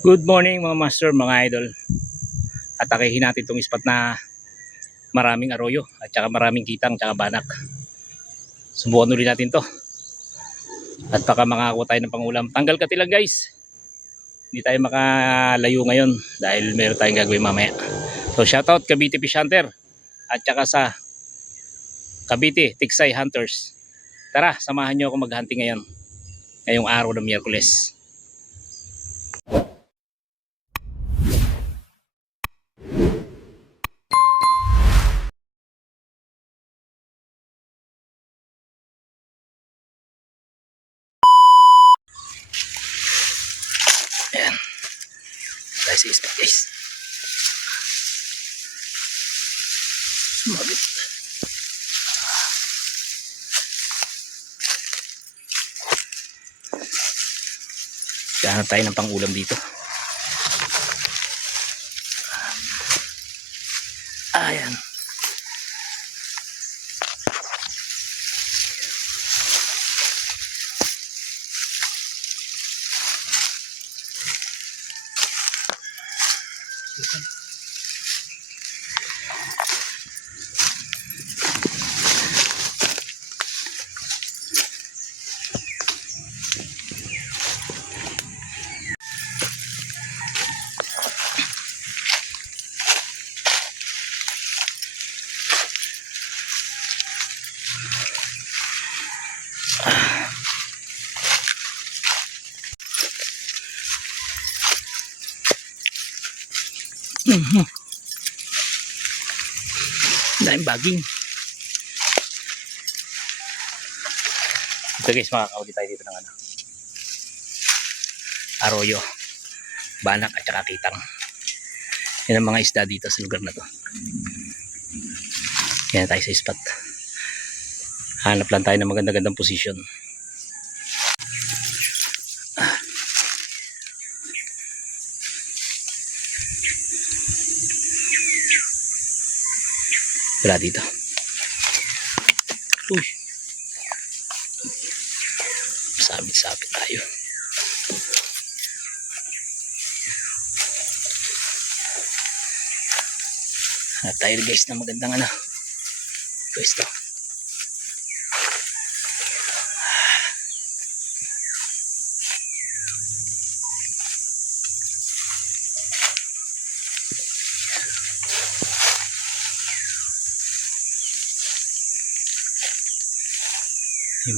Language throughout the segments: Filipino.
Good morning mga master, mga idol. Atakihin natin itong spot na maraming arroyo at saka maraming kitang at saka banak. Subukan ulit natin to at baka makakuha tayo ng pangulam. Tanggal kati lang guys. Hindi tayo makalayo ngayon dahil meron tayong gagawin mamaya. So shoutout Cavite Fish Hunter at saka sa Cavite Tiksay Hunters. Tara, samahan nyo ako maghunting ngayon. Ngayong araw ng Miyerkules. Ayan. Tayo sa spot guys. Sumabit. Kaya tayo ng pangulam dito. Ayan. Dahil baging. Ito guys, makakahuli tayo dito ng arroyo, banak at saka kitang. Yan ang mga isda dito sa lugar na to. Yan tayo sa spot. Hanap lang tayo ng maganda-gandang posisyon. Wala dito. Uy. Sabit-sabit tayo. Hanap tayo guys na magandang pwesto.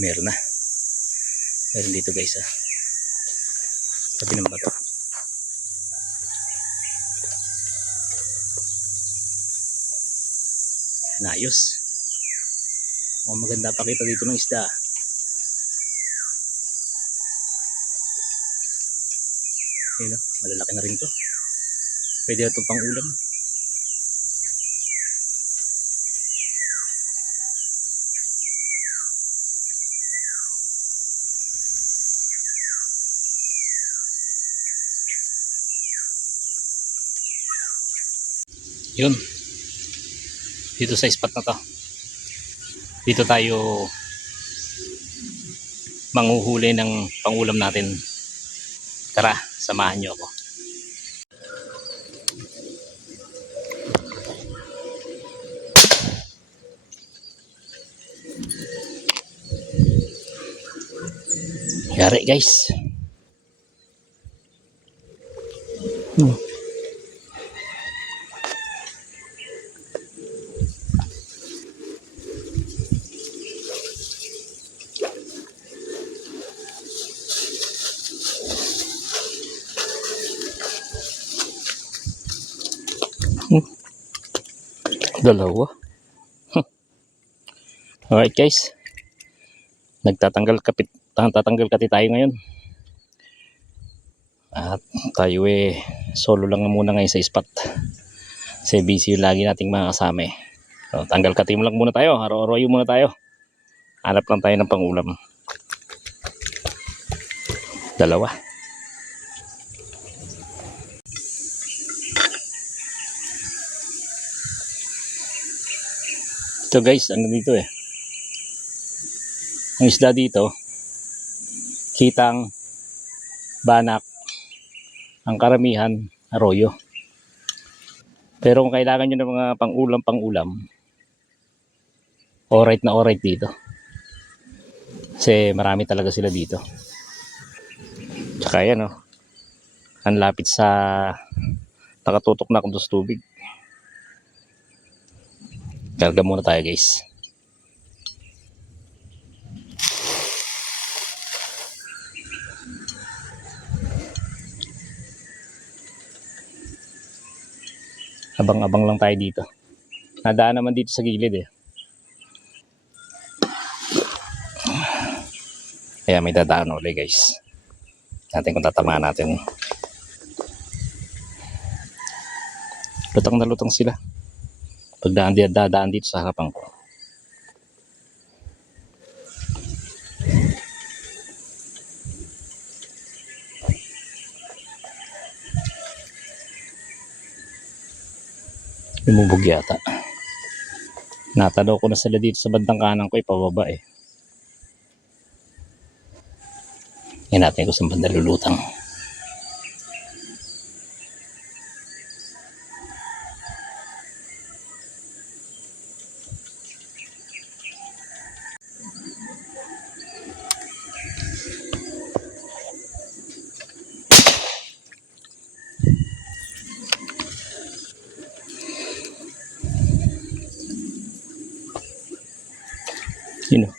Meron na. Meron dito guys tabi ng bato. Naayos. Maganda pa kita dito ng isda. Ayun, malalaki na rin to. Pwede na itong pang ulam. Yun, dito sa spot na to, dito tayo manghuhuli ng pangulam natin. Tara, samahan nyo ako. Yari guys. Dalawa. Alright guys, tatanggal kati tayo ngayon. At tayo solo lang muna ngayon sa spot. Kasi busy lagi nating mga kasama. So, tanggal kati lang muna tayo, araw-araw muna tayo. Hanap lang tayo ng pangulam. Dalawa. Ito guys, dito ang isda dito, kitang, banak, Ang karamihan, arroyo. Pero kung kailangan nyo ng mga pang-ulam, alright dito. Kasi marami talaga sila dito. Tsaka yan, oh. Ang lapit sa nakatutok na akong sa tubig. Karga muna tayo, guys. Abang-abang lang tayo dito. Nadaan naman dito sa gilid eh. Kaya may dadaan ulit, guys. Natin kung tatamaan natin. Lutang na lutang sila. Pag dadaan dito sa harapan ko. Lumubog yata. Natanaw ko na sila dito sa bandang kanan ko, ipababa eh. Yan natin kung saan banda lulutang. Yun o.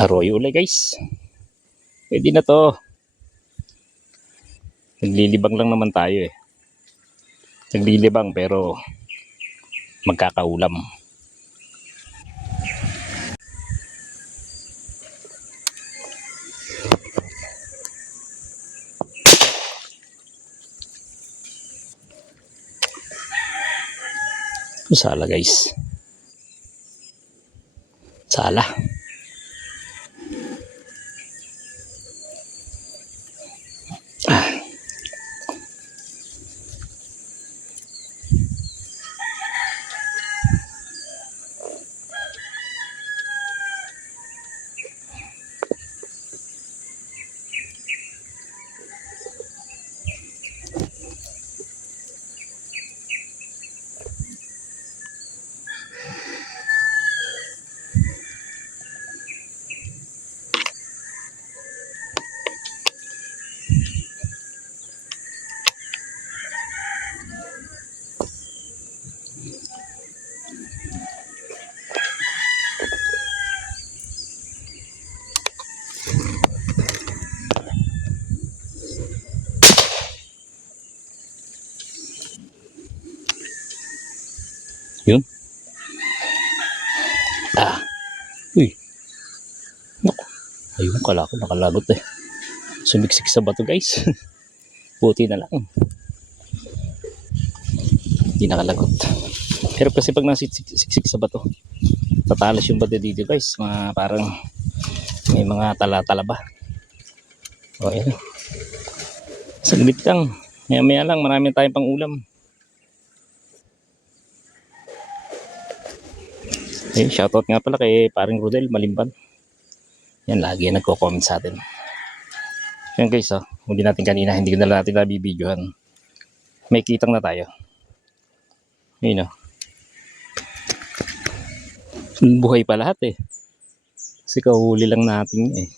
Arroyo ulit, guys. Pwede na to. Naglilibang lang naman tayo eh. Naglilibang pero magkakaulam. Sala, guys. Sala. Yun. Uy. Naku. Ayun, kala ko nakalagot eh. Sumiksik sa bato, guys. Buti na lang. Hindi nakalagot. Pero kasi pag nasiksik sa bato, tatalas yung bato dito, guys. Parang may mga tala-tala ba. O, ayun. Saglit lang. Maya-maya lang, marami tayong pang ulam. Eh, shoutout nga pala kay paring Rodel Malimban. Yan, lagi yan nagko-comment sa atin. Yan, guys, oh. Hindi natin kanina, hindi ko na natin nabibidyohan. May kitang na tayo. Yun, oh. Buhay pa lahat eh. Kasi kahuli lang natin eh.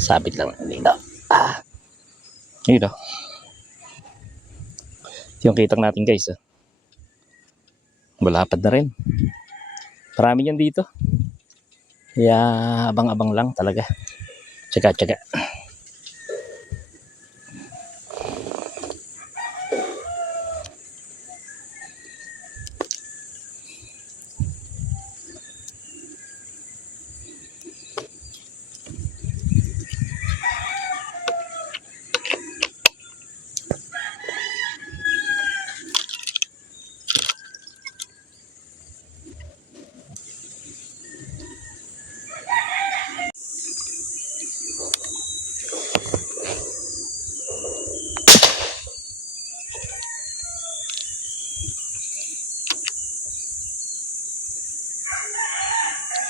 Sabit lang dito. Yun, oh. Yung kitang natin, guys, oh. Malapad na rin. Marami yan dito. Kaya abang-abang lang talaga. Tsaga-tsaga.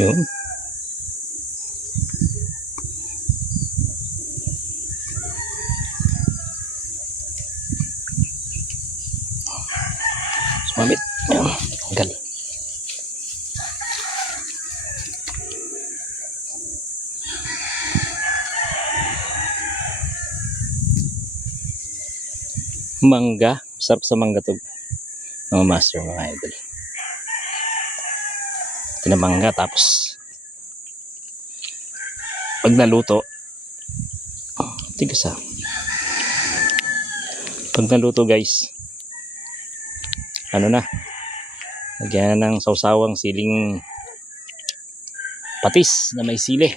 Yun. Sumamit. Yun. Tanggal. Mangga. Sarap sa mangga to. Mga master, mga idol. Ito na mangga, tapos pag naluto, tigas ha. Pag naluto guys, ano na, lagyan na ng sausawang siling patis na may sili.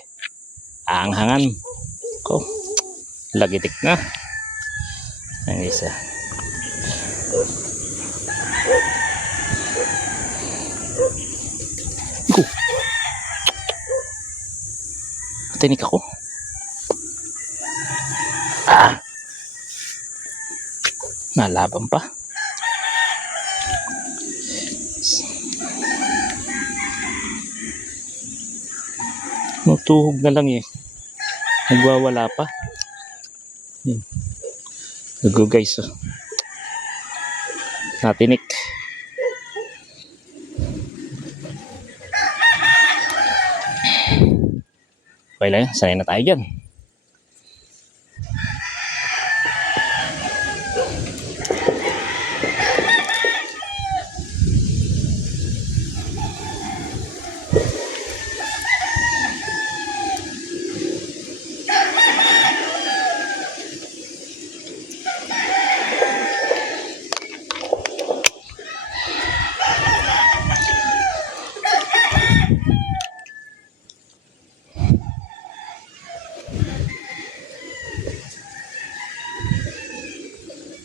Aanghangan ko. Lagitik na. Ang isa. Tinik ako. Nalaban pa. Natuhog na lang eh. Nagwawala pa. Nago guys. Oh. Natinik. Okay lang, sanay na tayo dyan.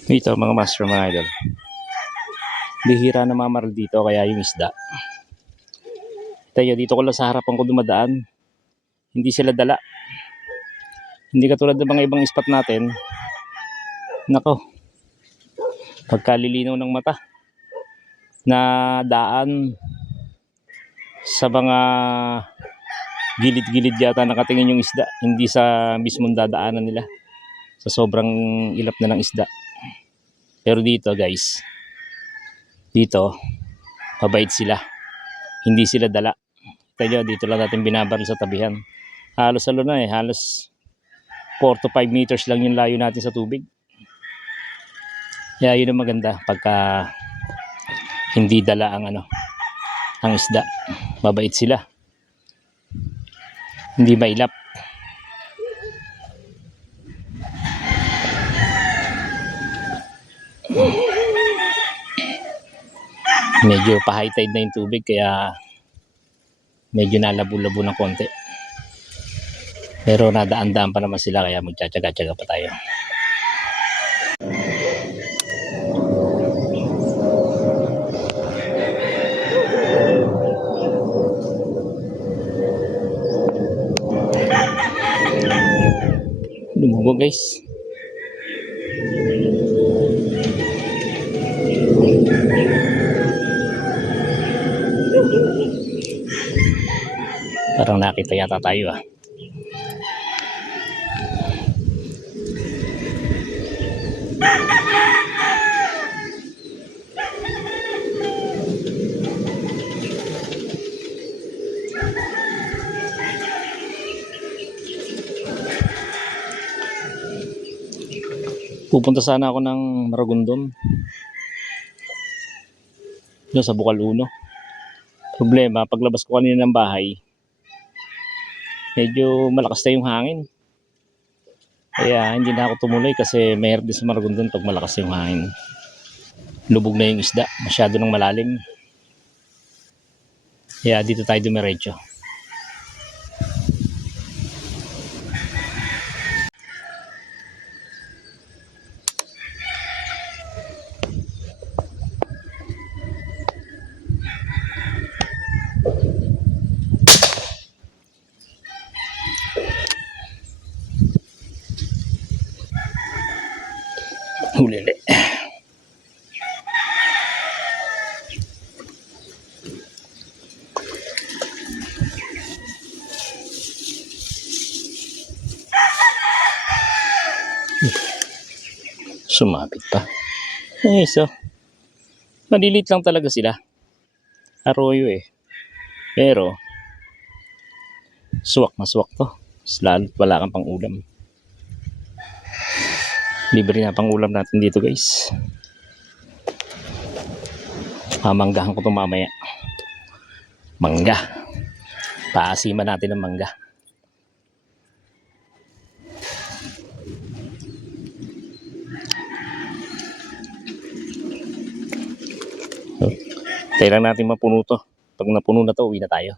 Ito mga master, mga idol. Bihira na mamaral dito kaya yung isda. Tayo dito ko lang sa harapan ko dumadaan. Hindi sila dala. Hindi katulad ng mga ibang spot natin. Nako. Pagkalilinaw ng mata. Na daan sa mga gilid-gilid yata nakatingin yung isda. Hindi sa mismong dadaanan nila. Sa sobrang ilap na ng isda. Pero dito guys, dito, mabait sila. Hindi sila dala. Kaya dito lang natin binabaril sa tabihan. Halos na eh, halos 4 to 5 meters lang yung layo natin sa tubig. Kaya yun ang maganda pagka hindi dala ang ang isda. Mabait sila. Hindi mailap. Medyo pa-high tide na yung tubig kaya medyo nalabo-labo ng konti. Pero nadaan-daan pa naman sila kaya magtsatsaga-tsaga pa tayo. Lumubo guys. Parang nakita yata tayo ah. Pupunta sana ako ng Maragondon. Doon sa Bukal Uno. Problema, paglabas ko kanina ng bahay, medyo malakas na yung hangin. Kaya hindi na ako tumuloy kasi mayroon din sa Maragondon pag malakas yung hangin. Lubog na yung isda, masyado nang malalim. Kaya dito tayo dumiretso. Hulili. Sumabit pa. Eh, so, malilit lang talaga sila. Arroyo eh. Pero, suwak na suwak to. Lalo't wala kang pang ulam. Libre na pang ulam natin dito guys. Mamanggahan ko ito mamaya. Mangga. Paasiman natin ng mangga. So, tayo lang natin mapuno to. Pag napuno na to, uwi na tayo.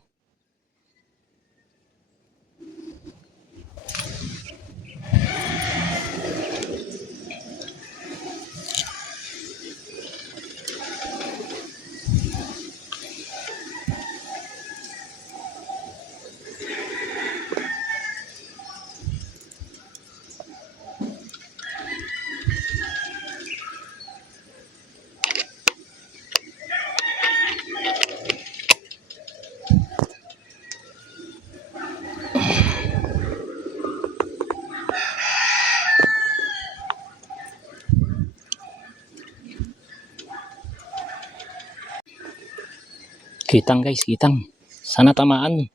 Kitang guys, kitang. Sana tamaan.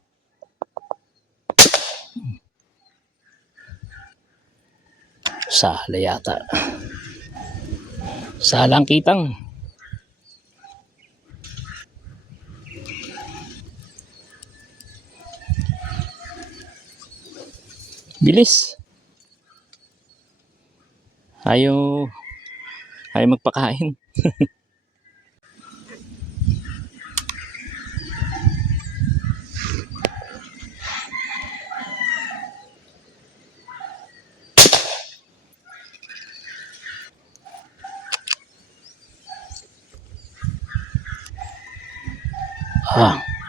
Sala yata. Salang kitang. Bilis. Ayaw magpakain.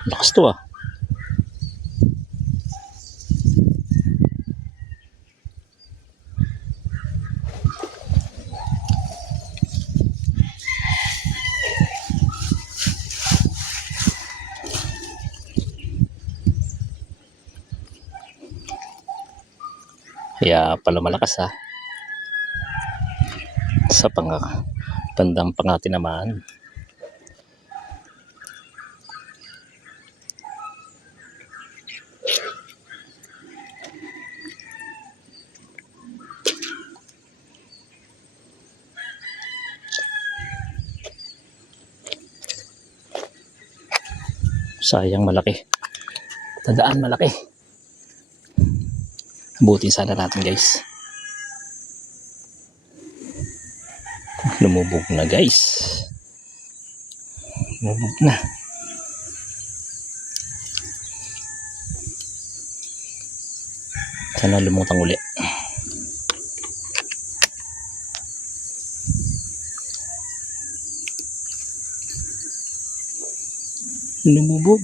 Lakas to ah. Kaya pala malakas ha. Sa bandang pangati naman. Sayang malaki. Tandaan malaki. Abutin sana natin guys. Lumubog na guys. Lumubog na. Sana lumutang uli. Lumubog.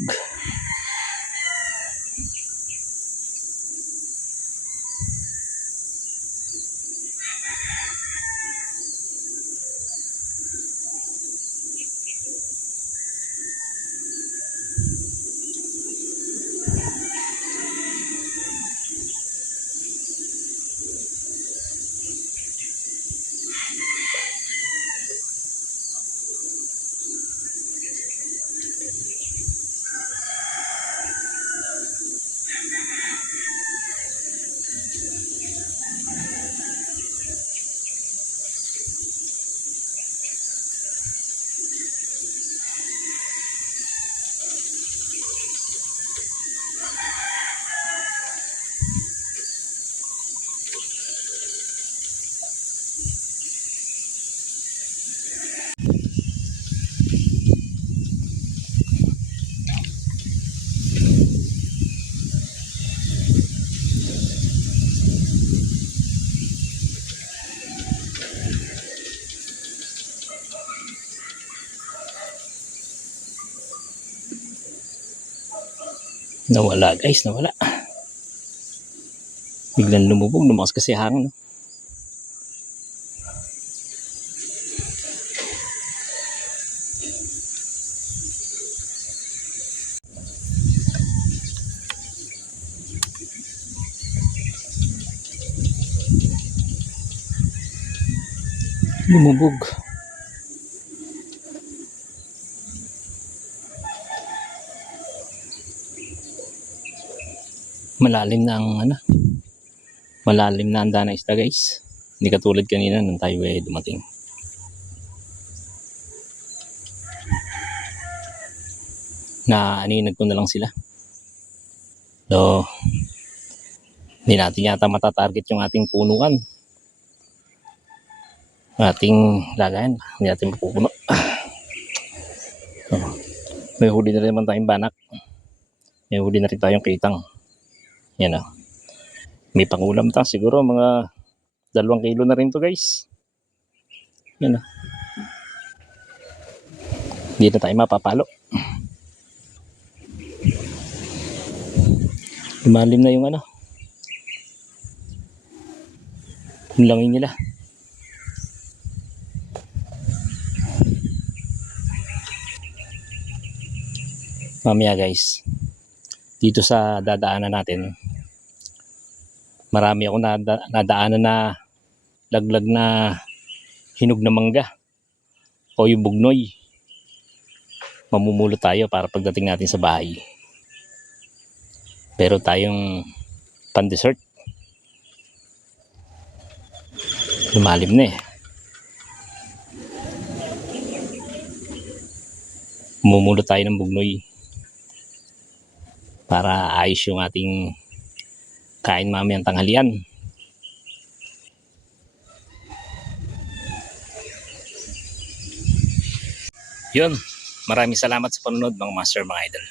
Nawala guys, nawala. Biglang lumubog, lumakas kasi hangin. No? Lumubog. Malalim na ang ano, malalim na ang dana isda guys. Hindi katulad kanina nung tayo dumating. Na aninag ko na lang sila. So, hindi natin yata matatarget yung ating punuan. Ating lagayan. Hindi natin mapupuno. So, may huli na rin naman tayong banak. May huli na rin tayong kitang. Yan o. May pangulam ta. Siguro mga 2 kilo na rin to guys. Yan o. Hindi na tayo mapapalo. Lumalim na yung ano. Yung langin nila. Mamaya guys, dito sa dadaanan natin, marami ako nadaanan na laglag na hinog na mangga o yung bugnoy. Mamumulo tayo para pagdating natin sa bahay. Pero tayong pan-dessert. Lumalim na eh. Mamumulo tayo ng bugnoy para ayos yung ating kain mamayang tanghalian. Yun, maraming salamat sa panonood mga master, mga idol.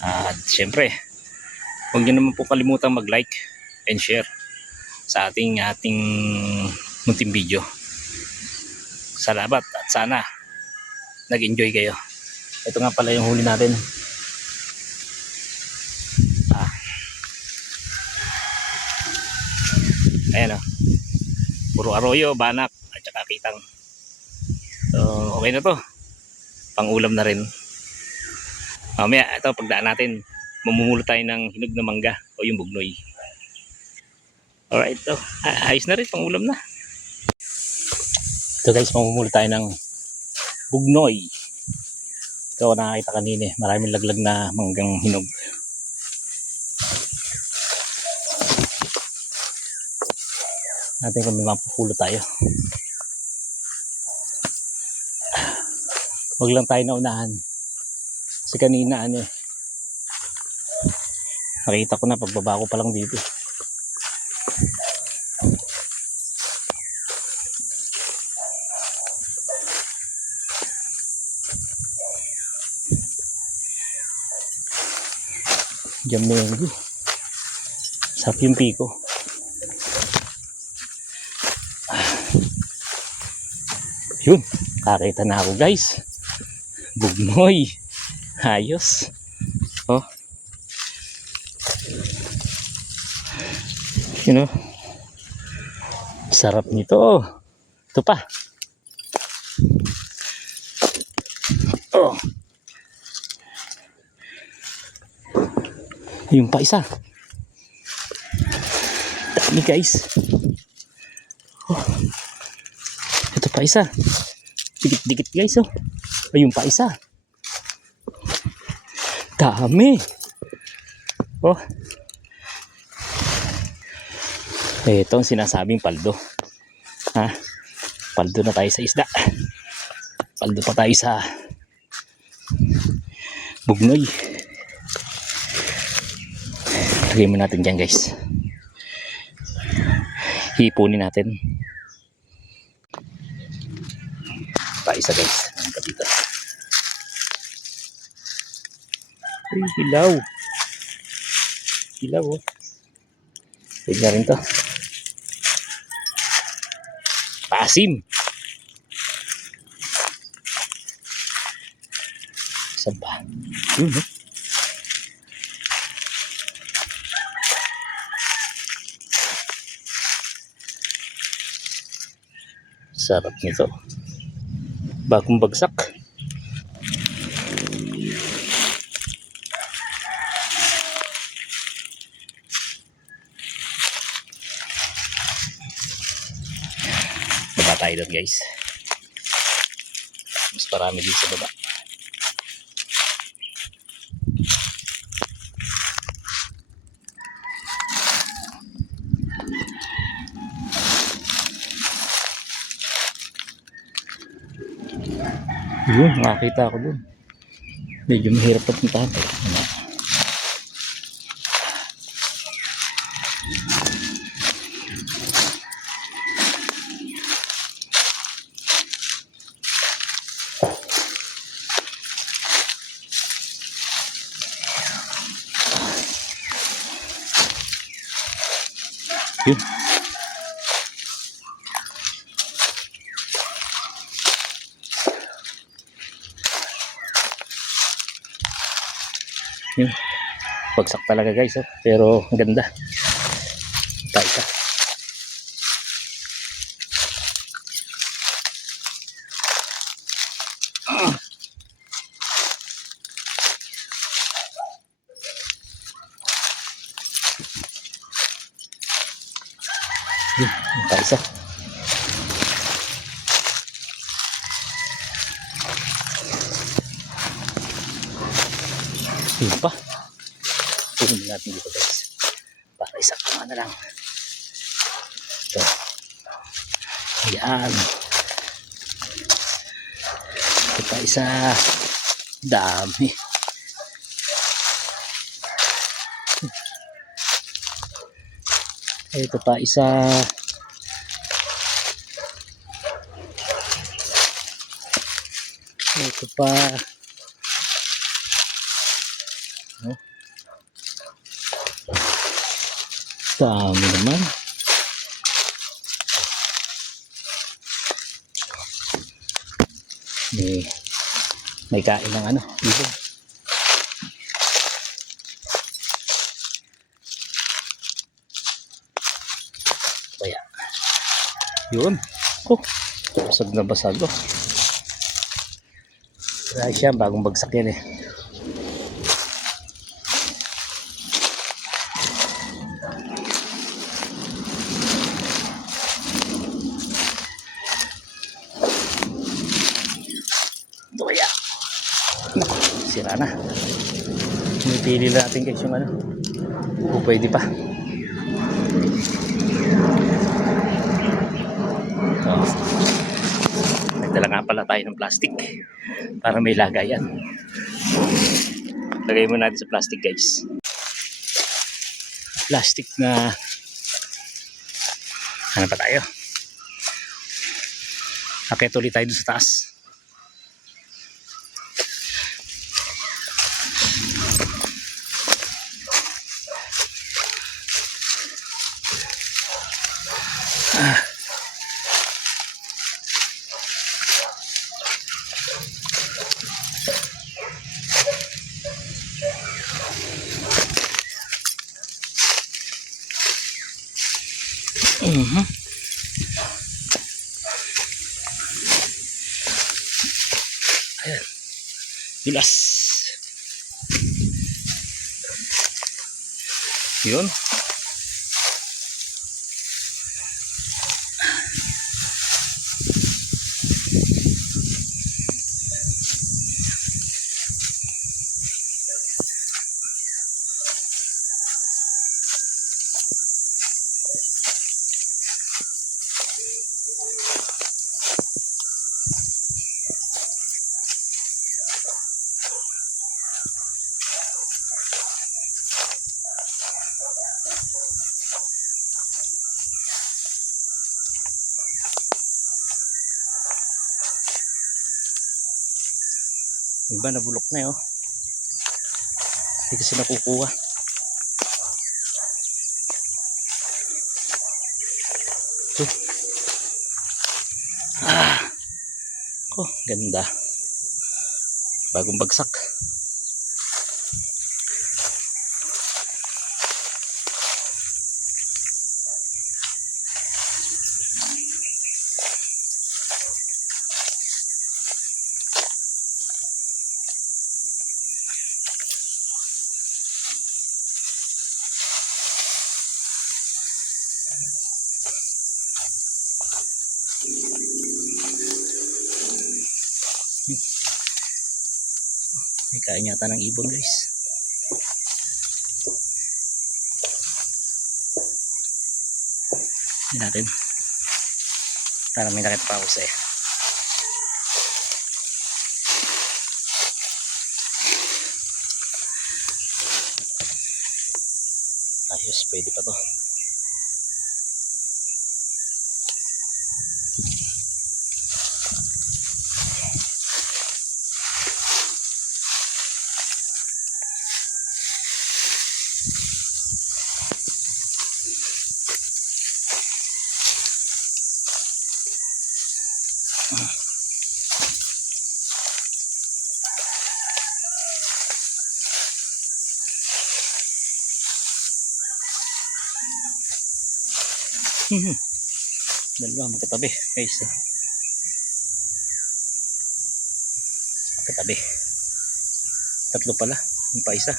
At syempre, huwag nyo naman po kalimutang mag-like and share sa ating munting video. Salamat at sana nag-enjoy kayo. Ito nga pala yung huli natin. Ayan o. Puro arroyo, banak at saka kitang. So okay na to. Pang-ulam na rin. Mamaya ito pagdaan natin, mamumulo tayo ng hinog na mangga o yung bugnoy. Alright, ayos na rin, pang-ulam na. Ito guys, mamumulo tayo ng bugnoy. Ito nakakita kanina, maraming laglag na manggang hinog. Natin kung may mapupulo tayo. Huwag lang tayo naunahan. Kasi kanina nakita ko na pagbaba ko pa lang dito. Diyan mango. Sarap yung piko. Yun, kakita na ako guys. Bugnoy. Ayos. Oh. You know. Sarap nito. Ito pa. Oh. Yung pa isa. Dami guys. Oh. Ito pa isa. Dikit-dikit guys oh. Ayun pa isa. Dami. Oh. Ito ang sinasabing paldo. Ha? Paldo na tayo sa isda. Paldo pa tayo sa bugnoy. Lagay mo natin dyan guys. Hipunin natin. Pa isa guys. Ang kapita. Uy, hilaw. Hilaw oh. Pwede na rin to. Pasim. Saan ba? Yun oh. Sarap nito. Bagong bagsak. tayo doon guys. Mas marami din sa baba. Yun, nakakita ako doon. Medyo mahirap na puntahan. Yun. Yun. Bagsak talaga guys, oh. Pero ang ganda. Tayo ka. Yun, tayo isa. Yun pa. Punin natin dito guys. Para isa pa na lang. Ito. Ayan. Ito pa isa. Dami. Ito pa isa. Ito pa. Oh. Dami naman. May kain ng ano dito. Kaya yun. Oh, basag na basag, oh. Kaya siya bagong bagsak yan eh. Ito kaya. Sira na. Pili natin guys yung ano. O pwede pa. Oh. Nagdala nga pala tayo ng plastic para may lagayan. Lagay mo natin sa plastic guys. Plastic na ano pa tayo? Akit ulit tayo sa taas. Ayan. Bilas. Yun. Iba nabulok na yun. Hindi kasi nakukuha. Ito. Oh, ganda. Bagong bagsak. May kain yata ng ibon guys. Hindi natin. Para may nakita pa ako sa ayos, pwede pa to. Dalawa magkatabi guys. Magkatabi. Tatlo pala. Yung pa isa.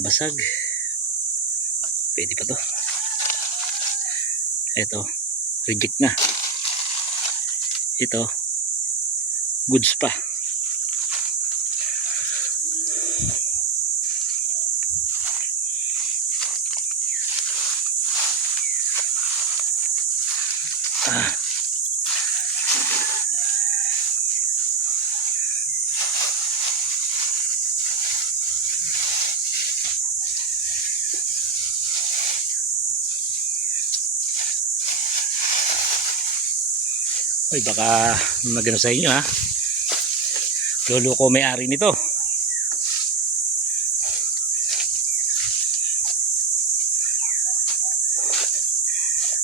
Basag. Pwede pa to. Ito. Reject na. Ito. Goods pa. Ay, baka magano sa inyo ha. Lolo ko may-ari nito.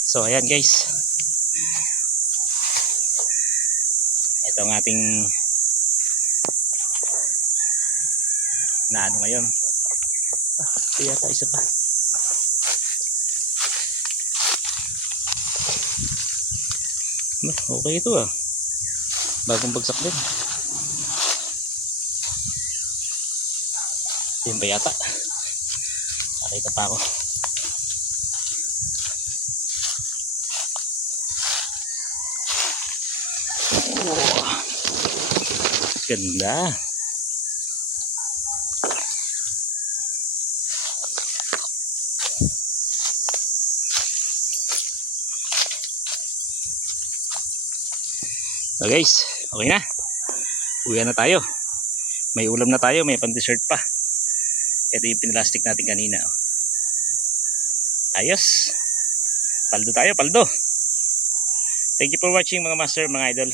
So ayan guys. Ito ang ating na ano ngayon. Kaya tayo isa pa. Okay ito ah. Bagong bagsak din. Yan ba yata? Nakita pa ako. Oh, ganda. So guys, okay na. Uwi na tayo. May ulam na tayo, may pan-dessert pa. Ito yung pinilastik natin kanina. Ayos. Paldo tayo, paldo. Thank you for watching mga master, mga idol.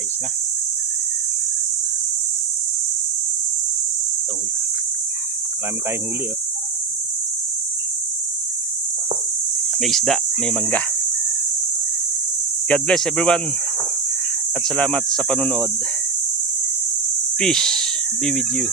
Ayos na. Ito huli. Marami tayong huli oh. May isda, may mangga. God bless everyone. At salamat sa panonood. Peace be with you.